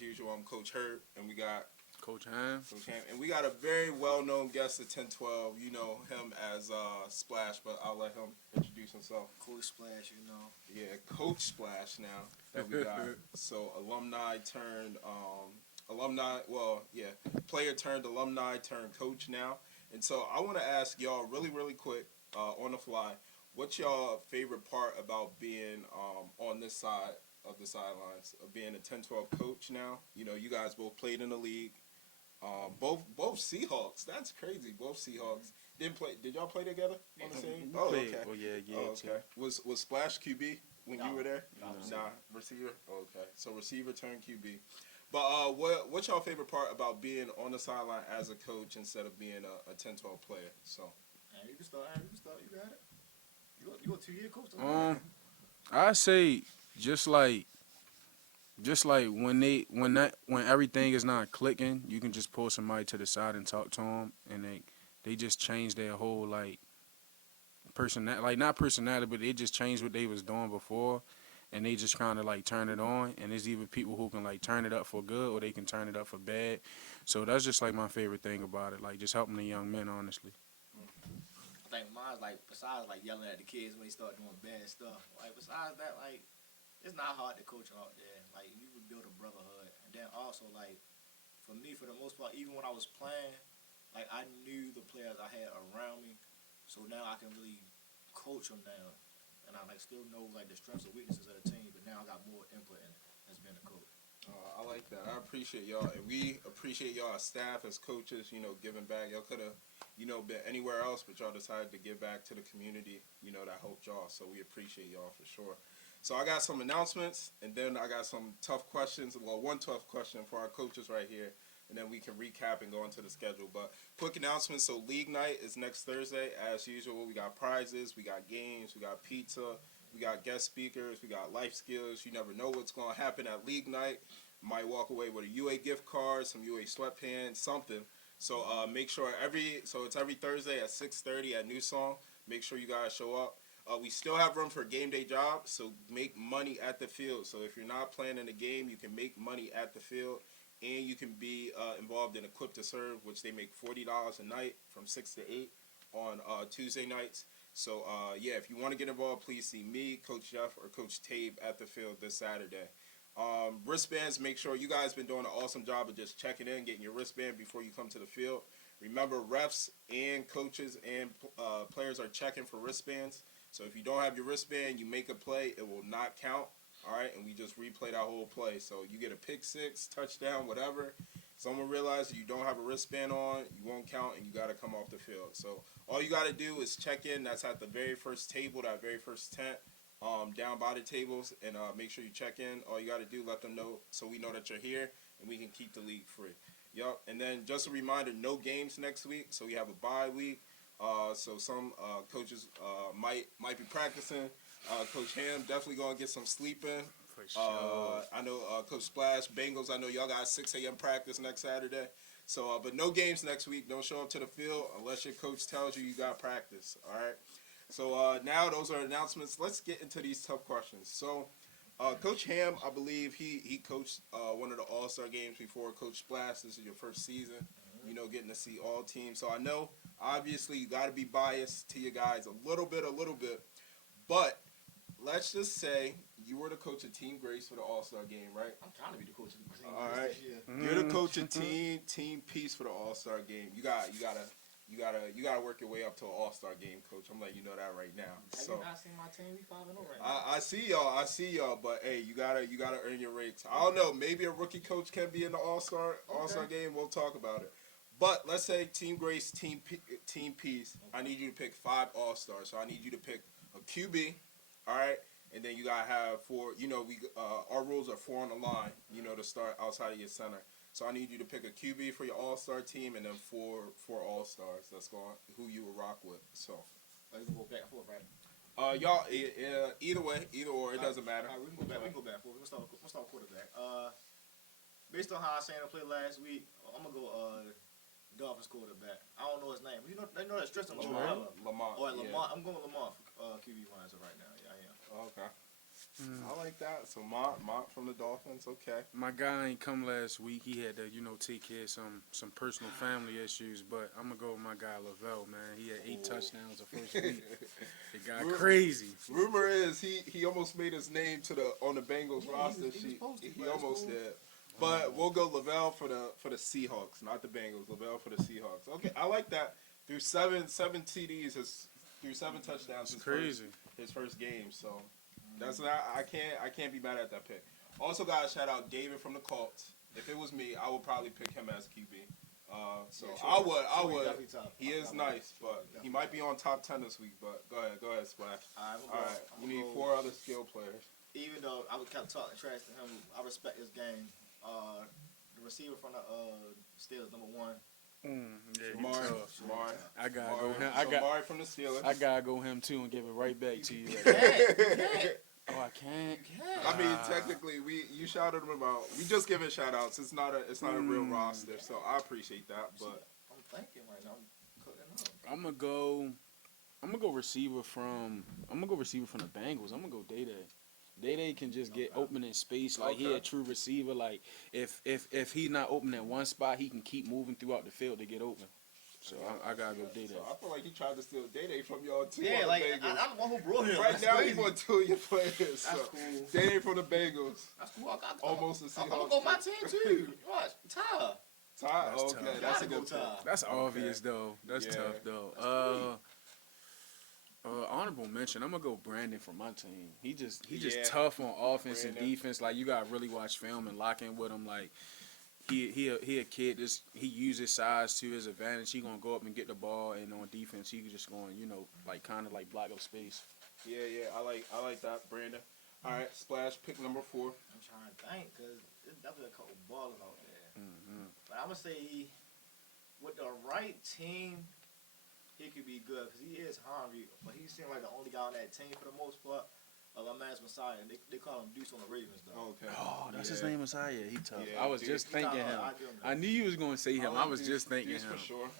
As usual, I'm Coach Hurt, and we got Coach Ham. Coach Ham, and we got a very well-known guest at 1012. You know him as Splash, but I'll let him introduce himself. Coach Splash, you know. Yeah, Coach Splash now that we got. So player turned alumni turned coach now. And so I want to ask y'all really, really quick on the fly, what's y'all favorite part about being on this side of the sidelines, of being a 10-12 coach now? You know, you guys both played in the league. Both Seahawks. That's crazy. Both Seahawks didn't play. Did y'all play together on the same? Oh, okay. Oh, yeah. Oh, okay. Was Splash QB when you were there? No. Nah, receiver. Oh, okay, so receiver turned QB. But what's your favorite part about being on the sideline as a coach instead of being a 10-12 player? So. You can start. You got it. You a 2-year coach? I say just like when everything is not clicking, you can just pull somebody to the side and talk to them, and they just change their whole not personality, but they just changed what they was doing before, and they just kind of turn it on. And there's even people who can turn it up for good, or they can turn it up for bad. So that's just my favorite thing about it, just helping the young men, honestly. I think mine's besides yelling at the kids when they start doing bad stuff. Besides that, it's not hard to coach out there. You would build a brotherhood, and then also for me, for the most part, even when I was playing, I knew the players I had around me, so now I can really coach them now, and I still know the strengths and weaknesses of the team. But now I got more input in it as being a coach. I like that. I appreciate y'all, and we appreciate y'all as staff, as coaches. Giving back. Y'all could have, been anywhere else, but y'all decided to give back to the community. That helped y'all. So we appreciate y'all for sure. So I got some announcements, and then I got some tough questions. Well, one tough question for our coaches right here, and then we can recap and go into the schedule. But quick announcements. So league night is next Thursday, as usual. We got prizes, we got games, we got pizza. We got guest speakers. We got life skills. You never know what's going to happen at league night. Might walk away with a UA gift card, some UA sweatpants, something. So make sure it's every Thursday at 6:30 at New Song. Make sure you guys show up. We still have room for game day jobs, so make money at the field. So if you're not playing in the game, you can make money at the field, and you can be involved in Equip to Serve, which they make $40 a night from 6 to 8 on Tuesday nights. So, if you want to get involved, please see me, Coach Jeff, or Coach Tabe at the field this Saturday. Wristbands, make sure you guys been doing an awesome job of just checking in, getting your wristband before you come to the field. Remember, refs and coaches and players are checking for wristbands. So if you don't have your wristband, you make a play, it will not count. All right, and we just replay that whole play. So you get a pick six, touchdown, whatever. Someone realizes you don't have a wristband on, you won't count, and you got to come off the field. So all you got to do is check in. That's at the very first table, that very first tent, down by the tables, and make sure you check in. All you got to do, let them know so we know that you're here, and we can keep the league free. Yup, and then just a reminder, no games next week, so we have a bye week. So some coaches might be practicing. Coach Ham definitely going to get some sleep in. For sure. I know Coach Splash, Bengals, I know y'all got 6 a.m. practice next Saturday. So, but no games next week. Don't show up to the field unless your coach tells you got practice, all right? So now those are announcements. Let's get into these tough questions. So Coach Ham, I believe he coached one of the All-Star games before Coach Splash. This is your first season, getting to see all teams. So I know, obviously, you got to be biased to your guys a little bit. But let's just say you were the coach of Team Grace for the All-Star game, right? I'm trying to be the coach of the team All right. this year. You're the coach of Team Peace for the All-Star game. You gotta work your way up to an All-Star game, coach. I'm letting you know that right now. Have So you not seen my team? We 5-0 right now. I see y'all, but hey, you gotta earn your rates. I don't know, maybe a rookie coach can be in the All-Star game. We'll talk about it. But let's say Team Grace, Team Peace. I need you to pick 5 All-Stars. So I need you to pick a QB, all right? And then you gotta have 4. Our rules are 4 on the line. To start outside of your center. So I need you to pick a QB for your All-Star team, and then 4 All-Stars. That's who you will rock with. So. We can go back and forth, right? Y'all, either way, either or, it doesn't matter. All right, we can go back and forth. We'll start quarterback. Based on how I seen him play last week, I'm gonna go Dolphins quarterback. I don't know his name. They know that Tristan Lamar. Lamar. Yeah. I'm going with Lamar for QB wise right now. Yeah, I am. Okay. I like that. So Mont from the Dolphins. Okay. My guy ain't come last week. He had to, take care of some personal family issues. But I'm gonna go with my guy Lavelle, man. He had 8 touchdowns the first week. It got crazy. Rumor is he almost made his name on the Bengals roster he was sheet. supposed to, He but it's almost cool. did. But we'll go Lavelle for the Seahawks, not the Bengals. Lavelle for the Seahawks. Okay, I like that. Through seven TDs, through 7 touchdowns. It's crazy. His first game. So that's not, I can't be mad at that pick. Also, guys, shout out David from the Colts. If it was me, I would probably pick him as QB. So I would. He is nice, but he might be on top 10 this week. But go ahead, Splash. All right, we need 4 other skill players. Even though I was kind of talking trash to him, I respect his game. The receiver from the Steelers, number 1. Yeah, he tough. Shamar. I gotta go him. Shamar from the Steelers. I gotta go him too and give it right back to you. Oh, I can't. I mean, technically, you shouted him out. We just giving shout outs. It's not a real roster, so I appreciate that. But I'm thinking right now. I'm cooking up. I'm gonna go receiver from the Bengals. I'm gonna go Day-Day. Day-Day can just get open in space. Like he a true receiver. Like if he's not open at one spot, he can keep moving throughout the field to get open. So I gotta go Day-Day. So I feel like he tried to steal Day-Day from y'all too. Yeah, on like the Bengals. I'm the one who brought him. Right That's now, crazy. he's on 2 of your players. That's So. cool. Day from the Bengals. That's cool. Almost the I'm gonna Seahawks. go my team too. Watch, Ty. Ty. That's Okay, tough. that's a Gotta go good Ty. pick. That's Okay. obvious though. That's Yeah. tough though. Honorable mention. I'm gonna go Brandon from my team. He just Yeah. tough on offense and Brandon. defense. Like you gotta really watch film and lock in with him. Like he a kid. He uses size to his advantage. He gonna go up and get the ball, and on defense he just going like kind of like block up space. Yeah. I like that, Brandon. All right, Splash, pick number 4. I'm trying to think because there's definitely a couple ballers out there. Mm-hmm. But I'm gonna say with the right team, he could be good because he is hungry. But he seemed like the only guy on that team for the most part. My man's Messiah. They call him Deuce on the Ravens though. Okay. Oh, that's his Yeah. name, Messiah. He tough. Yeah, I was dude, just He's not thinking him. hard. I give him I knew you was gonna say him. I was just thinking Deuce him. for sure.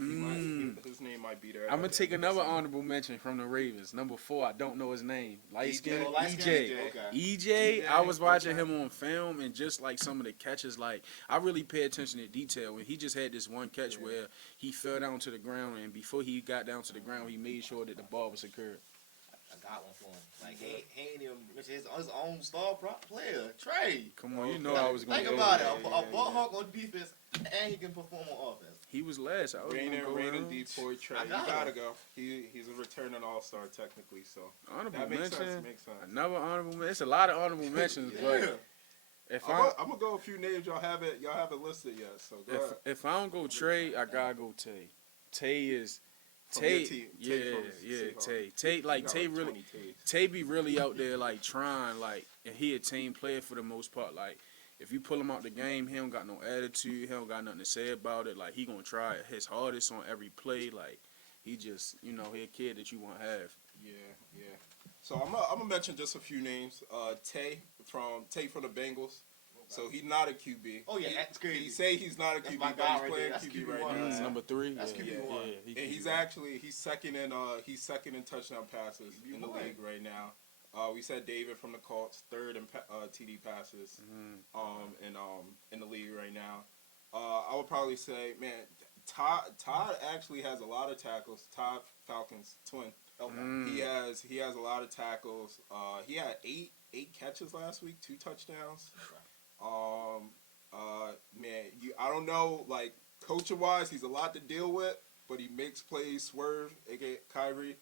Mm. His name might be there. I'm gonna take another honorable mention from the Ravens. Number 4, I don't know his name. Light skin Oh, light-skinned EJ. Okay. EJ, I was watching him on film and just like some of the catches, like I really pay attention to detail. And he just had this one catch where he fell down to the ground, and before he got down to the ground, he made sure that the ball was secured. I got one for him. Like he ain't even mention his own star player, Trey. Come on, you know I was gonna Think go about with it. that. A ball hawk on defense, and he can perform on offense. He was last. I was gonna go with Rainin him. Detroit Trey. I You got gotta him. go. He's a returning all-star technically, so Honorable that makes mention. sense. Makes sense. Another honorable mention. It's a lot of honorable mentions, but if I'm gonna go a few names y'all haven't listed yet. So go ahead. if I don't go Trey, I gotta go Tay. Tay is From your Tay. team. Yeah, Tay from yeah, Seahawks. Tay. Tay like You got Tay 20 really. Tays. Tay be really out there like trying like, and he a team player for the most part. Like if you pull him out the game, he don't got no attitude. He don't got nothing to say about it. Like he gonna try his hardest on every play. Like he just he a kid that you want to have. Yeah. So I'm gonna mention just a few names. Tay from the Bengals. So he's not a QB. Oh yeah, that's crazy. He say he's not a That's QB, my but guy he's right playing there. That's QB QB1 right right now. there. Number 3. That's yeah, QB1. yeah, And he's second in touchdown passes in the QB1. league right now. We said David from the Colts, 3rd in TD passes in the league right now. I would probably say, man, Todd actually has a lot of tackles. Todd Falcons twin. He has a lot of tackles. He had eight catches last week, 2 touchdowns. Man, I don't know, like coaching wise, he's a lot to deal with, but he makes plays. Swerve, aka Kyrie,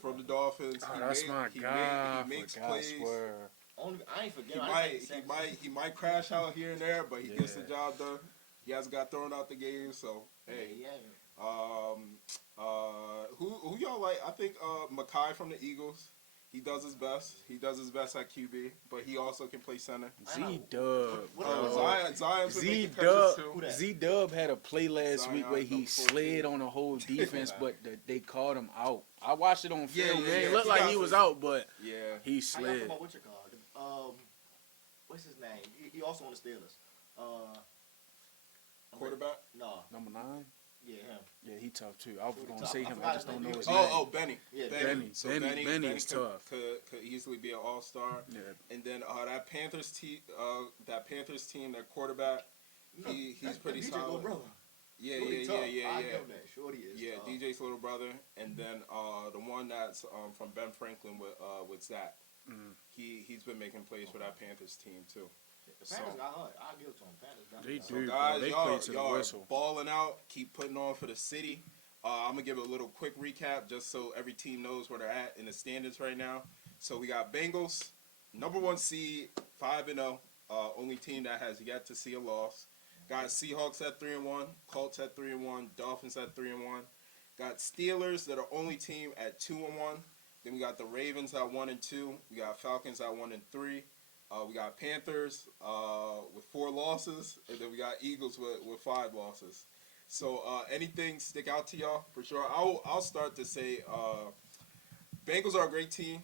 from the Dolphins. Oh, that's my guy. He makes Forgot plays. Swerve. I ain't forget. He might crash out here and there, but he gets the job done. He hasn't got thrown out the game, so hey. Who y'all like? I think Makai from the Eagles. He does his best. He does his best at QB, but he also can play center. Z-Dub. Zion's been making catches too. Z-Dub had a play last week where he number 14. slid on the whole defense, but they called him out. I watched it on film. yeah, It yeah. looked He like got he was some- out, but Yeah. he I slid. forgot what you call it. What's his name? He also on the Steelers. Quarterback? No, Number 9? Yeah, him. Yeah, he tough too. I was Really gonna tough. say I him. forgot I just his don't name. know his Yeah. name. Benny. Yeah, Benny. So Benny is could, tough. could easily be an all-star. Yeah. And then that Panthers team, their quarterback, You know, he's that's pretty DJ's solid. little brother. Yeah, Shorty yeah, tough. yeah, yeah, I yeah. give him that. Shorty is Yeah, tough. DJ's little brother, and then the one that's from Ben Franklin with Zach. Mm. He's been making plays for that Panthers team too. The So- Panthers got hard. I'll give it to them. Panthers got They hard. do. Guys, They y'all, play to the y'all whistle. are balling out. Keep putting on for the city. I'm gonna give a little quick recap just so every team knows where they're at in the standings right now. So we got Bengals, number 1 seed, 5-0. Only team that has yet to see a loss. Got Seahawks at 3-1, Colts at 3-1, Dolphins at 3-1. Got Steelers, that are only team at 2-1. Then we got the Ravens at 1-2. We got Falcons at 1-3. We got Panthers with 4 losses, and then we got Eagles with 5 losses. So anything stick out to y'all? For sure. I'll start to say Bengals are a great team.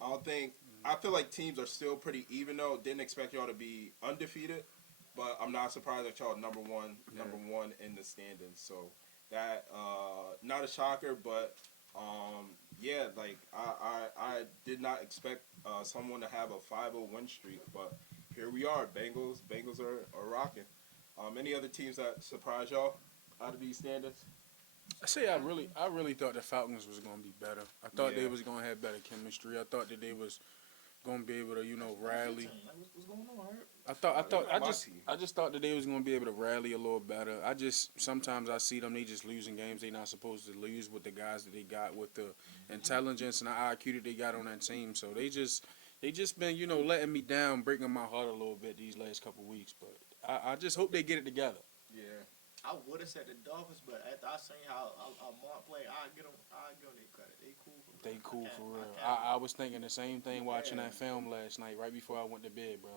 I feel like teams are still pretty even though. Didn't expect y'all to be undefeated, but I'm not surprised that y'all number one in the standings. So that not a shocker, but yeah, like I did not expect someone to have a 5-0 win streak, but here we are. Bengals are rocking. Any other teams that surprise y'all out of these standings? I say I really thought the Falcons was gonna be better. I thought they Yeah. was gonna have better chemistry. I thought that they was gonna be able to, rally. Like, what's going on? Hurt? I just thought that they was gonna be able to rally a little better. Sometimes I see them, they just losing games they not supposed to lose with the guys that they got with the intelligence and the IQ that they got on that team. So they just been, letting me down, breaking my heart a little bit these last couple weeks. But I just hope they get it together. Yeah. I would have said the Dolphins, but after I seen how Mark play, I give them their credit. They cool for real. They cool I can't- for real. I can't- I was thinking the same thing watching Yeah. that film last night, right before I went to bed, bro.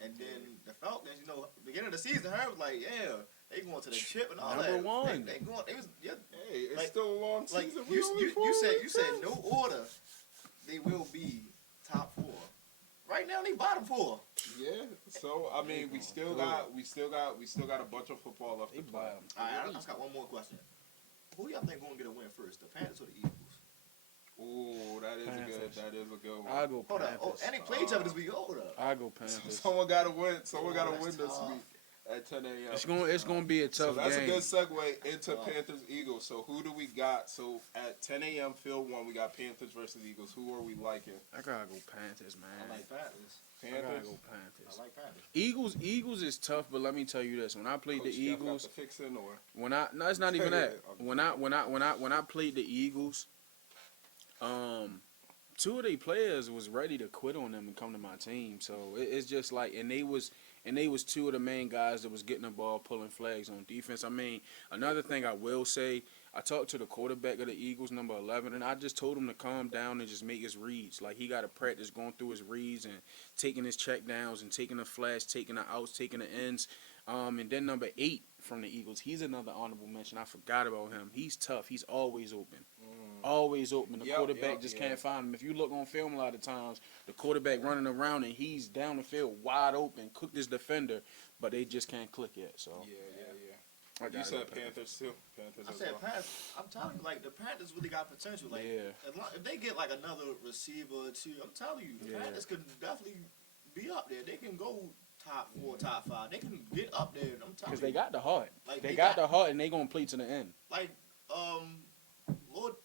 And then the Falcons, beginning of the season, Herb was like, yeah, they going to the chip and all Number that. one. They going. They was Hey, it's Like- still a long like season. We you only you 4 said weeks you said in. no order. They will be top 4. Right now, they bottom 4. Yeah. So I mean, we still got a bunch of football left They to play. bottom. All right, I just got one more question. Who y'all think gonna get a win first, the Panthers or the Eagles? Ooh, that is Panthers. a good one. I go Hold on. Panthers. And they play each other this week. Hold up. I go Panthers. Someone got to win. Someone got to that's win this tough. week at 10 a.m. It's gonna be a So tough that's game. a good segue into Tough. Panthers Eagles. So who do we got? So at 10 a.m. Field 1, we got Panthers versus Eagles. Who are we liking? I gotta go Panthers, man. I like Panthers. I gotta Panthers. go Panthers. I like Panthers. Eagles is tough, but let me tell you this: when I played Coach the Steph got Eagles, the fixing or no, it's not even that. When I played the Eagles, 2 of their players was ready to quit on them and come to my team. So it's just like, and they was 2 of the main guys that was getting the ball, pulling flags on defense. I mean, another thing I will say, I talked to the quarterback of the Eagles, number 11, and I just told him to calm down and just make his reads. Like, he got to practice going through his reads and taking his check downs and taking the flash, taking the outs, taking the ends. And then number 8 from the Eagles, he's another honorable mention. I forgot about him. He's tough. He's always open. Always open. The Yep, quarterback yep, just yeah. can't find him. If you look on film a lot of times, the quarterback running around and he's down the field wide open, cooked his defender, but they just can't click yet. So yeah. I You gotta said go Panthers. Panthers too. Panthers I as said well. Panthers. I'm telling you, like the Panthers really got potential. Like, Yeah. if they get like another receiver or 2, I'm telling you, the Yeah. Panthers could definitely be up there. They can go top 4, top 5. They can get up there. I'm telling you, Because they got the heart. Like, they they got got- the heart and they gonna play to the end. like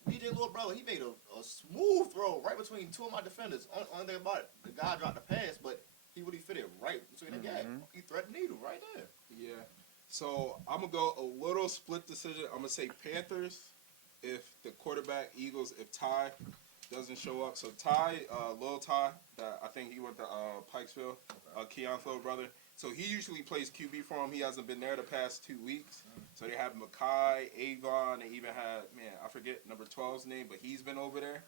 DJ Lord brother. He made a smooth throw right between 2 of my defenders. Only thing about it, the guy dropped the pass, but he really fit it right between the gap. He threaded the needle right there. Yeah. So I'm gonna go a little split decision. I'm gonna say Panthers if the quarterback, Eagles if Ty doesn't show up. So Ty, Lil Ty, that I think he went to Pikesville, Keon's little brother. So he usually plays QB for him. He hasn't been there the past 2 weeks. So they have Makai, Avon. They even had, I forget number 12's name, but he's been over there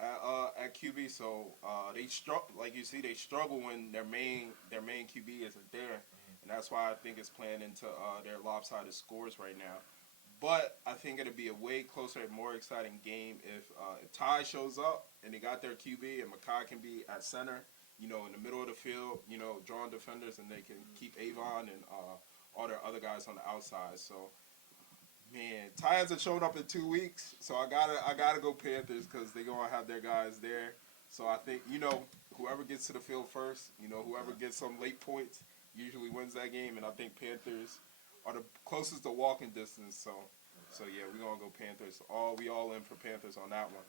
at QB. So they struggle, like you see, they struggle when their main QB isn't there, and that's why I think it's playing into their lopsided scores right now. But I think it'll be a way closer and more exciting game if Ty shows up and they got their QB and Makai can be at center, in the middle of the field, drawing defenders, and they can keep Avon and all their other guys on the outside. So Man, Ty hasn't shown up in 2 weeks, so I gotta go Panthers because they're gonna have their guys there. So I think whoever gets to the field first, whoever gets some late points usually wins that game, and I think Panthers are the closest to walking distance. So yeah, we're gonna go Panthers. We all in for Panthers on that one.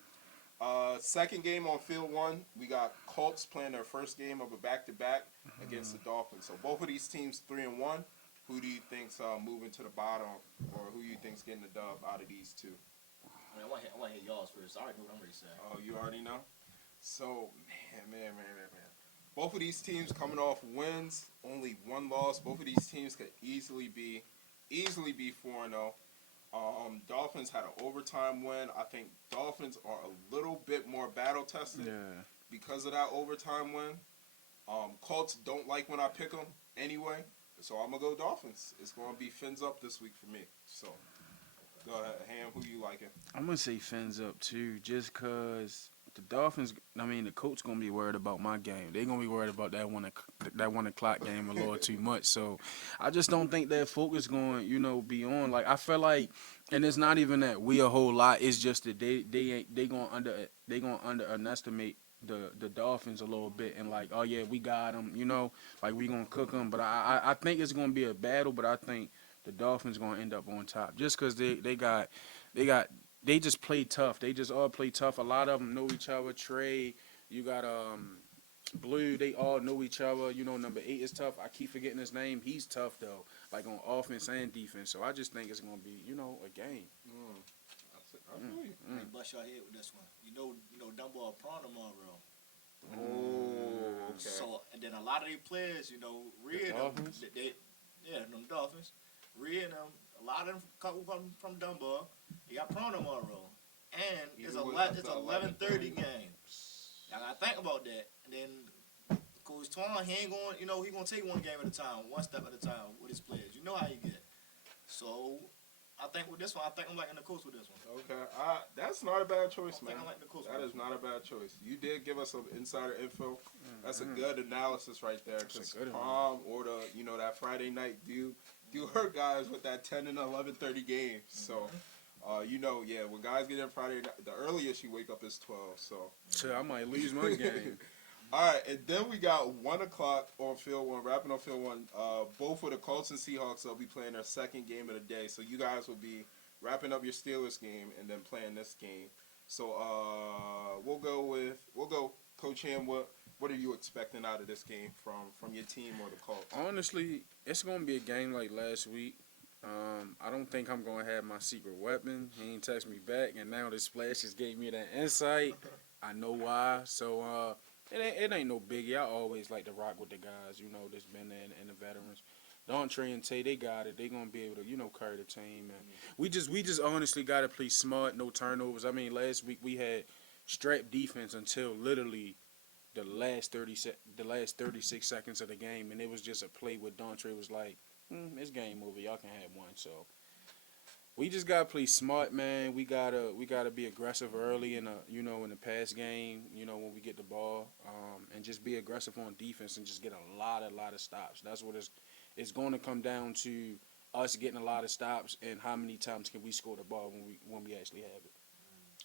Second game on field one, we got Colts playing their first game of a back-to-back against the Dolphins. So both of these teams 3-1. Who do you think's moving to the bottom, or who do you think's getting the dub out of these two? I want to hear y'all's first. I already know what I'm ready to say. Oh, you already know. So man. Both of these teams coming off wins, only one loss. Both of these teams could easily be 4-0. Dolphins had an overtime win. I think Dolphins are a little bit more battle tested because of that overtime win. Colts don't like when I pick them anyway, so I'm gonna go Dolphins. It's gonna be fins up this week for me. So go ahead, Ham. Who you liking? I'm gonna say fins up too, just cause the Dolphins. I mean, the coach gonna be worried about my game. They gonna be worried about that 1 o'clock game a little too much. So I just don't think that focus going, be on. Like I feel like, and it's not even that we a whole lot. It's just that they gonna underestimate the Dolphins a little bit and like, oh yeah, we got them. Like we gonna cook them. But I think it's gonna be a battle. But I think the Dolphins gonna end up on top just cause they just play tough. They just all play tough. A lot of them know each other. Trey, you got Blue. They all know each other. Number 8 is tough. I keep forgetting his name. He's tough though, like on offense and defense. So I just think it's gonna be, a game. I feel you. Hey, bust your head with this one. Dumbo prom tomorrow. Oh, okay. So and then a lot of these players, Rhea them, Dolphins? them Dolphins, Rhea and them. A lot of them come from Dumbo. They got prom tomorrow, and it's Either way, 11:30 game. Y'all gotta think about that. And then Coach Twan, he ain't going. He gonna take one game at a time, one step at a time with his players. You know how you get. So I think with this one, I'm liking the Colts with this one. Okay, that's not a bad choice, I man. think I like the Colts. That is not a bad choice. You did give us some insider info. That's a good analysis right there. Because Palm or that Friday night do hurt guys with that 10 and 11:30 game. So, when guys get in Friday night, the earliest you wake up is 12. So I might lose my game. All right, and then we got 1 o'clock on field one, wrapping up field one. Both of the Colts and Seahawks will be playing their second game of the day. So you guys will be wrapping up your Steelers game and then playing this game. So we'll go Coach Ham. What are you expecting out of this game from your team or the Colts? Honestly, it's gonna be a game like last week. I don't think I'm gonna have my secret weapon. He ain't text me back, and now the splash just gave me that insight. I know why. So it ain't no biggie. I always like to rock with the guys, that's been there and the veterans. Dontre and Tay, they got it. They gonna be able to, carry the team. And we just honestly gotta play smart, no turnovers. I mean, last week we had strap defense until literally the last 36 seconds of the game, and it was just a play where Dontre was like, it's game over. Y'all can have one. So we just gotta play smart, man. We gotta be aggressive early in the pass game. When we get the ball, and just be aggressive on defense and just get a lot of stops. That's what it's going to come down to. Us getting a lot of stops and how many times can we score the ball when we actually have it.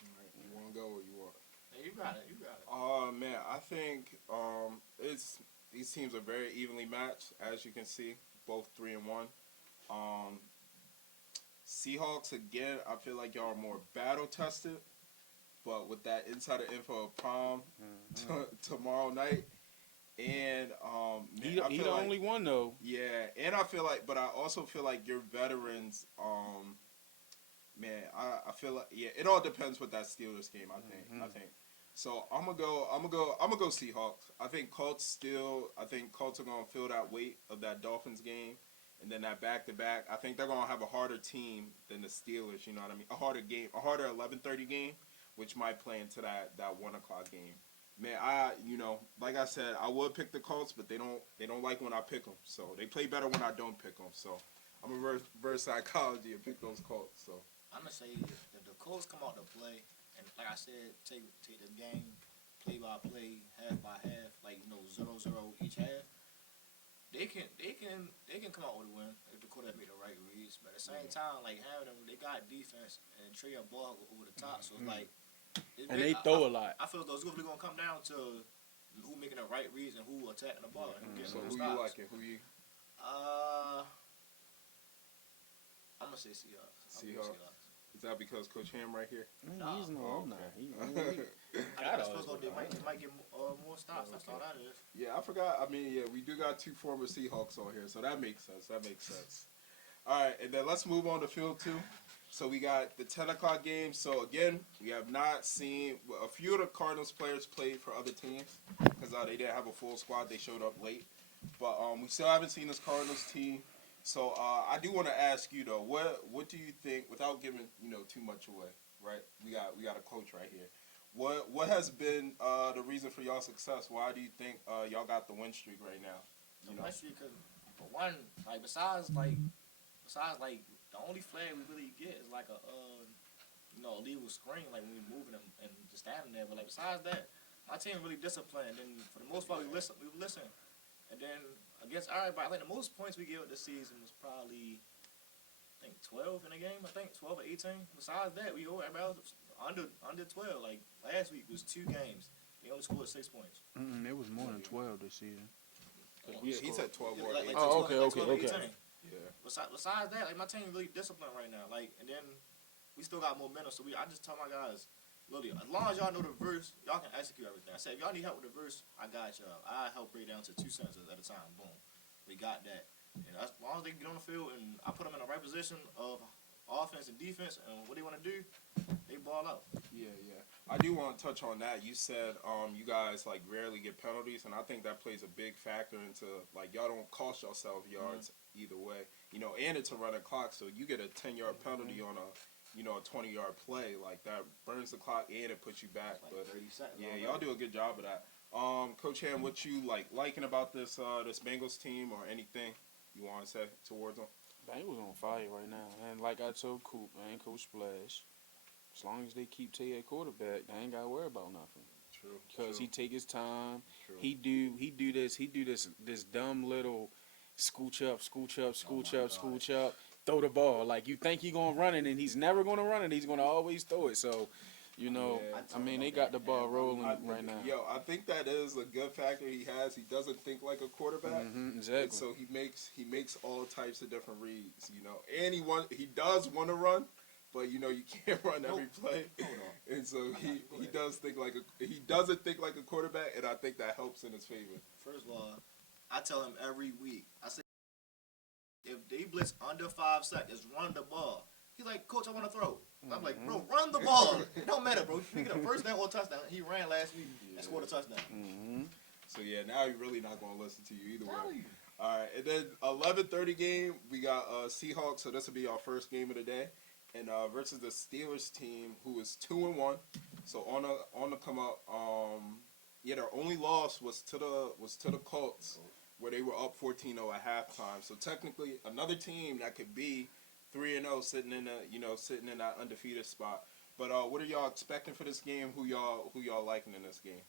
All right, you want to go or you want? Hey, you got it. Man, I think these teams are very evenly matched, as you can see, both 3-1. Seahawks, again, I feel like y'all are more battle tested, but with that insider info of Palm tomorrow night, and He the only one though. Yeah, and but I also feel like your veterans, I feel like it all depends with that Steelers game. I think. So I'm gonna go Seahawks. I think Colts are gonna feel that weight of that Dolphins game, and then that back-to-back. I think they're gonna have a harder team than the Steelers. You know what I mean? A harder game, a harder 11:30 game, which might play into that 1 o'clock game. Man, like I said, I would pick the Colts, but they don't like when I pick them. So they play better when I don't pick them. So I'm a reverse psychology and pick those Colts. So I'm gonna say if the Colts come out to play, and like I said, take the game play by play, half by half, like 0-0 each half. they can come out with a win if the quarterback make the right reads. But at the same time, like having them, they got defense and Trey ball over the top. So it's like, And they throw a lot. I feel as though it's really gonna come down to who making the right reads and who attacking the ball and who getting So the who stops. you liking? Who you? I'm gonna say Seahawks. Seahawks. Is that because Coach Ham right here? Nah. He's no, Oh, I'm okay. not. He, I suppose they might get more stops. That's all that is. Yeah, I forgot. I mean, yeah, we do got 2 former Seahawks on here, so that makes sense. All right, and then let's move on to field 2. So we got the 10 o'clock game. So again, we have not seen a few of the Cardinals players played for other teams because they didn't have a full squad. They showed up late, but we still haven't seen this Cardinals team. So I do want to ask you though, what do you think, without giving too much away, right? We got a coach right here. What has been the reason for y'all success? Why do you think y'all got the win streak right now? Especially because for one, like besides the only flag we really get is like a illegal screen, like when we moving them and just standing there. But like besides that, my team really disciplined, and for the most part we listen. And then against everybody, I think the most points we gave this season was probably, I think 12 in a game. I think 12 or 18. Besides that, we everybody else under 12. Like last week was 2 games. They only scored 6 points. it was more than 12 this season. Yeah, he said 12 or 8. Oh, okay. Yeah. Besides that, like my team really disciplined right now. Like, and then we still got momentum. So I just tell my guys, look, as long as y'all know the verse, y'all can execute everything. I said, if y'all need help with the verse, I got y'all. I help break down to 2 sentences at a time. Boom, we got that. And as long as they get on the field and I put them in the right position of offense and defense and what they want to do, they ball out. Yeah. I do want to touch on that. You said you guys like rarely get penalties, and I think that plays a big factor into like y'all don't cost yourself yards either way. And it's a running clock, so you get a 10-yard penalty on a 20-yard play, like that burns the clock and it puts you back. Like but 30 seconds. yeah, y'all do a good job of that. Coach Ham, what you liking about this Bengals team, or anything you want to say towards them? Bengals on fire right now, and like I told Coop and Coach Splash, as long as they keep Tay at quarterback, they ain't got to worry about nothing. True. Because he take his time. True. He do this dumb little scooch up, throw the ball. Like you think he gonna run it, and he's never gonna run it. He's gonna always throw it. So, they got the ball rolling right now. Yo, I think that is a good factor he has. He doesn't think like a quarterback. Exactly. And so he makes all types of different reads, and he does want to run, but you can't run every play. And so he doesn't think like a quarterback, and I think that helps in his favor. First of all, I tell him every week, I say, if they blitz under 5 seconds, run the ball. He's like, Coach, I want to throw. I'm like, bro, run the ball. It don't matter, bro. You get a first down or touchdown. He ran last week and scored a touchdown. So yeah, now he's really not gonna listen to you either way. All right, and then 11:30 game, we got Seahawks. So this will be our first game of the day, and versus the Steelers team, who is 2-1. So on the come up. Their only loss was to the Colts, where they were up 14-0 at halftime. So technically, another team that could be 3-0 sitting in that undefeated spot. But what are y'all expecting for this game? Who y'all liking in this game?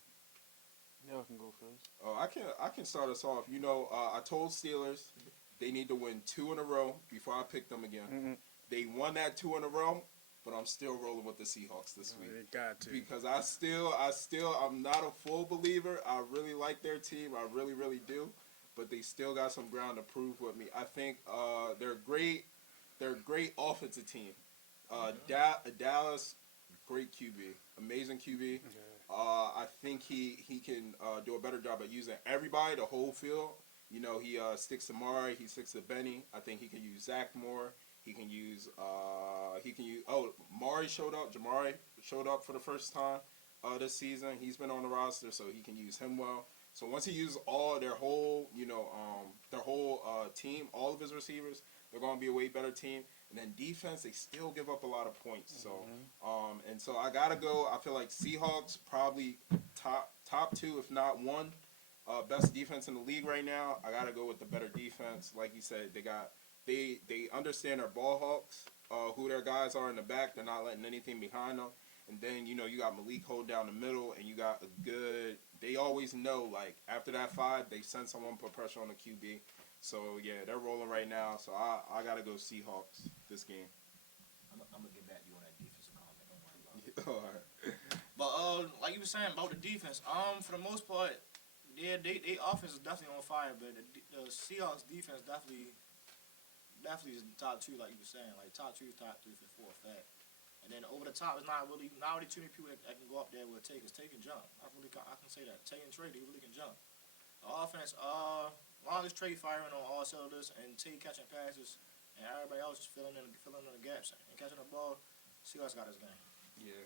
Y'all can go first. Oh, I can start us off. I told Steelers they need to win 2 in a row before I pick them again. They won that 2 in a row, but I'm still rolling with the Seahawks this week. They got to. Because I'm not a full believer. I really like their team. I really, really do. But they still got some ground to prove with me. I think they're a great offensive team. Dallas, great QB, amazing QB. I think he can do a better job at using everybody, the whole field. He sticks to Mari, he sticks to Benny. I think he can use Zach more. He can use. Mari showed up. Jamari showed up for the first time this season. He's been on the roster, so he can use him well. So once he uses all their whole team, all of his receivers, they're going to be a way better team. And then defense, they still give up a lot of points. So, and so I gotta go. I feel like Seahawks probably top 2, if not 1, best defense in the league right now. I gotta go with the better defense. Like you said, they understand their ball hawks, who their guys are in the back. They're not letting anything behind them. And then, you know, you got Malik Hold down the middle, and you got a good. They always know, like, after that 5, they send someone put pressure on the QB. So, yeah, they're rolling right now. So, I got to go Seahawks this game. I'm gonna get back to you on that defensive comment. Don't worry about it. All right. But like you were saying about the defense, for the most part, they offense is definitely on fire, but the Seahawks defense definitely is top 2, like you were saying, like top 2, top 3 for 4 fact. And then over the top, it's not really too many people that can go up there with Tay, because Tay can jump. I can say that. Tay and Trey, they really can jump. The offense, long as Trey firing on all cylinders and Tay catching passes and everybody else filling in the gaps and catching the ball, Seahawks got his game. Yeah.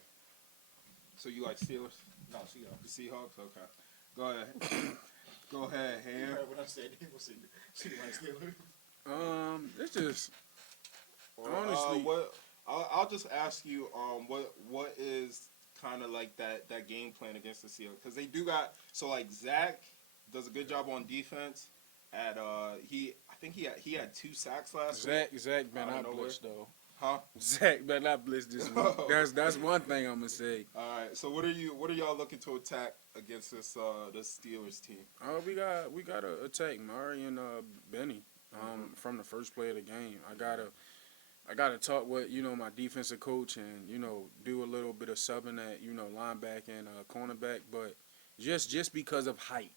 So, you like Steelers? No, Seahawks. The Seahawks? Okay. Go ahead. Go ahead, You Ham. heard what I said. People say Seahawks. It's just Honestly, honestly. I'll just ask you, what is kind of like that game plan against the Seahawks? Because they do got like Zach does a good job on defense. I think he had 2 sacks last week. Zach better Out not of nowhere. blitz though. Huh? Zach better not blitz this week. That's one thing I'm gonna say. All right. So what are y'all looking to attack against this Steelers team? We got to attack Murray and Benny from the first play of the game. I gotta talk with my defensive coach and do a little bit of subbing at linebacker and cornerback, but just because of height.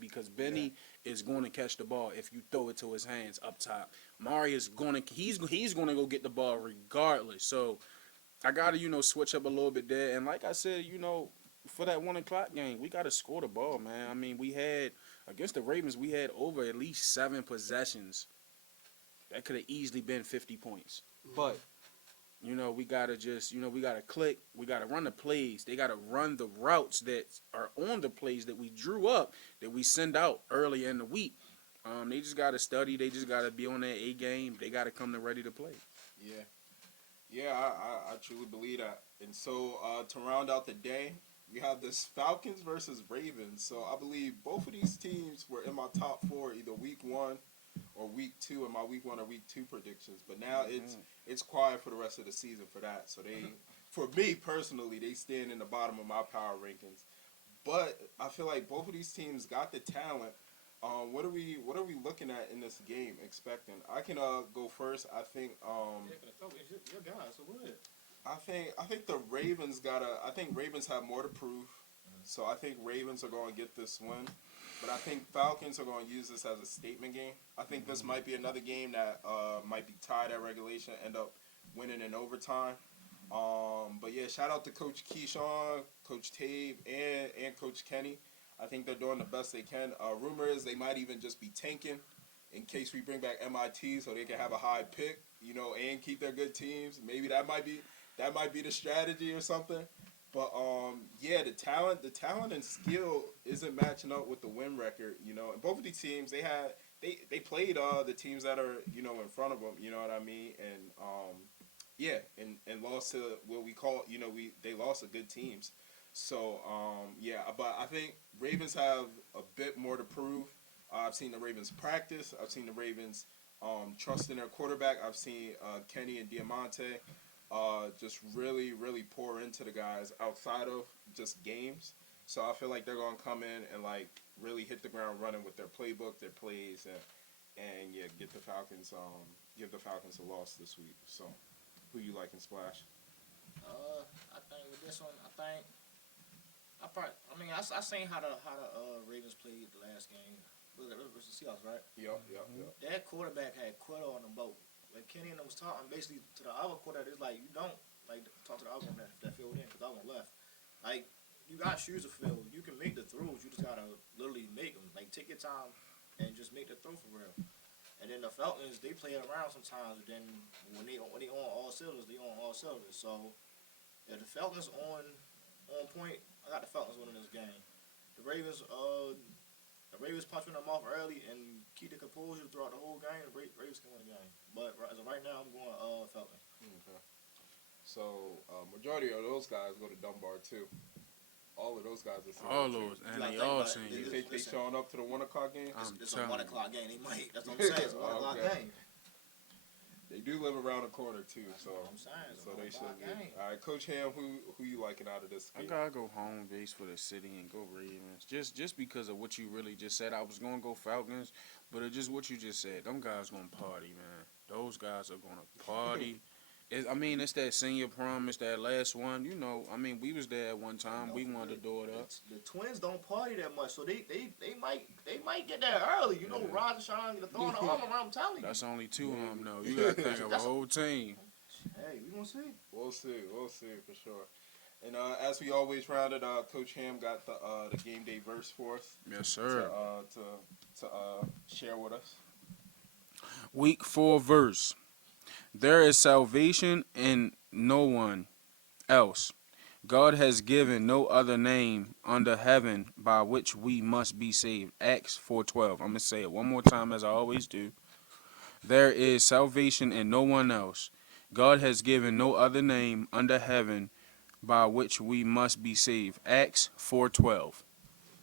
Because Benny is going to catch the ball if you throw it to his hands up top. Mari is going to he's going to go get the ball regardless. So I got to switch up a little bit there. And like I said, for that 1:00 game, we got to score the ball, man. I mean, we had against the Ravens, we had over at least 7 possessions that could have easily been 50 points. But we gotta we gotta click. We gotta run the plays. They gotta run the routes that are on the plays that we drew up, that we send out earlier in the week. They just gotta study. They just gotta be on their A game. They gotta come ready to play. Yeah, I truly believe that. And so to round out the day, we have this Falcons versus Ravens. So I believe both of these teams were in my top 4 either week 1 or week 2 in my week 1 or week 2 predictions. But now it's quiet for the rest of the season for that. So for me personally, they stand in the bottom of my power rankings. But I feel like both of these teams got the talent. What are we looking at in this game? Expecting? I can go first. I think Your guy, so what? I think the Ravens I think Ravens have more to prove. So I think Ravens are going to get this win. But I think Falcons are going to use this as a statement game. I think this might be another game that might be tied at regulation, end up winning in overtime. But yeah, shout out to Coach Keyshawn, Coach Tabe, and Coach Kenny. I think they're doing the best they can. Rumor is they might even just be tanking in case we bring back MIT so they can have a high pick, and keep their good teams. Maybe that might be the strategy or something. But yeah, the talent and skill isn't matching up with the win record, And both of these teams, they played the teams that are in front of them, you know what I mean? And and lost to what we call they lost to good teams. So yeah, but I think Ravens have a bit more to prove. I've seen the Ravens practice. I've seen the Ravens trust in their quarterback. I've seen Kenny and Diamante just really, really pour into the guys outside of just games. So I feel like they're going to come in and really hit the ground running with their playbook, their plays, and yeah, give the Falcons a loss this week. So who you like in Splash? I think with this one, I seen how the Ravens played the last game. It was the Seahawks, right? Yep. That quarterback had Quitter on the boat. Like Kenny and them was talking basically to the other quarterback. It's like you don't talk to the other one that filled in because the other one left. Like you got shoes to fill. You can make the throws. You just gotta literally make them. Like take your time and just make the throw for real. And then the Falcons, they play it around sometimes. But then when they on all cylinders, they on all cylinders. So if the Falcons on point, I got the Falcons winning this game. The Ravens punching them off early and keep the composure throughout the whole game. The Ravens can win the game. But as of right now, I'm going Falcons. Okay. So majority of those guys go to Dunbar too. All of those guys are All those, and they all seniors. They showing up to the 1:00 game. It's a 1:00 game. They might. That's what I'm saying. It's a 1:00 game. They do live around the corner too, so what I'm saying. so they should Game. be. All right, Coach Ham, who you liking out of this I game? gotta go home base for the city and go Ravens. Just because of what you really just said. I was gonna go Falcons, but it's just what you just said. Them guys gonna party, man. Those guys are gonna party. It's that senior prom. It's that last one. You know, we was there at one time. We wanted to do it up. The Twins don't party that much, so they might get there early. You know, Yeah. Roger Sean throwing the arm around. I'm telling you. That's only two of them, though. You gotta think of a whole team. Hey, we gonna see. We'll see for sure. And as we always rounded, Coach Ham got the game day verse for us Yes, sir. to share with us. Week 4 verse. There is salvation in no one else. God has given no other name under heaven by which we must be saved. Acts 4:12. I'm going to say it one more time as I always do. There is salvation in no one else. God has given no other name under heaven by which we must be saved. Acts 4:12.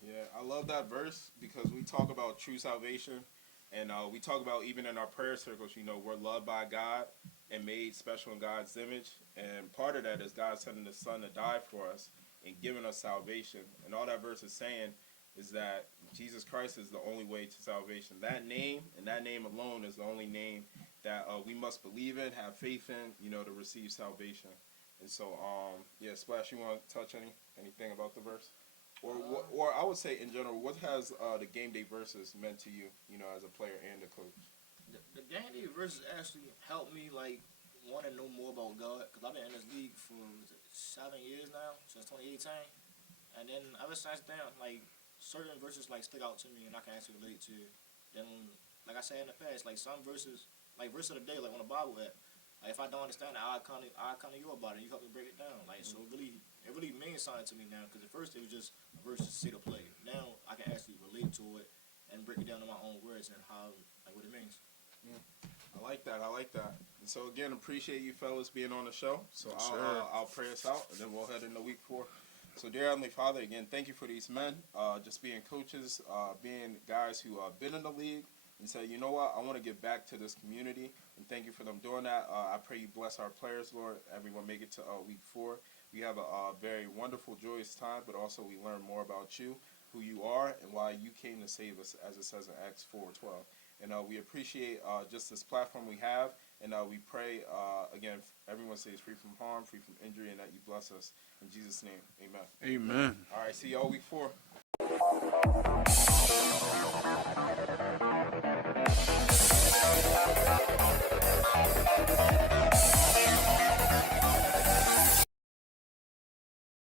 Yeah, I love that verse because we talk about true salvation, and we talk about even in our prayer circles, you know, we're loved by God and made special in God's image, and part of that is God sending His Son to die for us and giving us salvation. And all that verse is saying is that Jesus Christ is the only way to salvation. That name and that name alone is the only name that we must believe in, have faith in, you know, to receive salvation. And so, yeah, Splash, you want to touch anything about the verse? Or I would say in general, what has the game day verses meant to you, you know, as a player and a coach? The game day verses actually helped me want to know more about God, because I've been in this league for 7 years now, since 2018, and then ever since then, certain verses stick out to me and I can actually relate to. Then, like I said in the past, some verses, verse of the day, on the Bible app. If I don't understand it, I'll come to you about it. And you help me break it down. So it really means something to me now. Because at first it was just a verse to say to play. Now I can actually relate to it and break it down in my own words and how what it means. I like that. And so again, appreciate you fellas being on the show. So Yes, sir. I'll pray us out, and then we'll head into week 4. So dear Heavenly Father, again, thank you for these men, just being coaches, being guys who have been in the league, and say, you know what, I want to give back to this community, and thank you for them doing that. I pray you bless our players, Lord. Everyone make it to week 4. We have a very wonderful, joyous time, but also we learn more about you, who you are, and why you came to save us, as it says in Acts 4:12. And we appreciate just this platform we have, and we pray, again, everyone stays free from harm, free from injury, and that you bless us. In Jesus' name, amen. Amen. All right, see y'all week 4.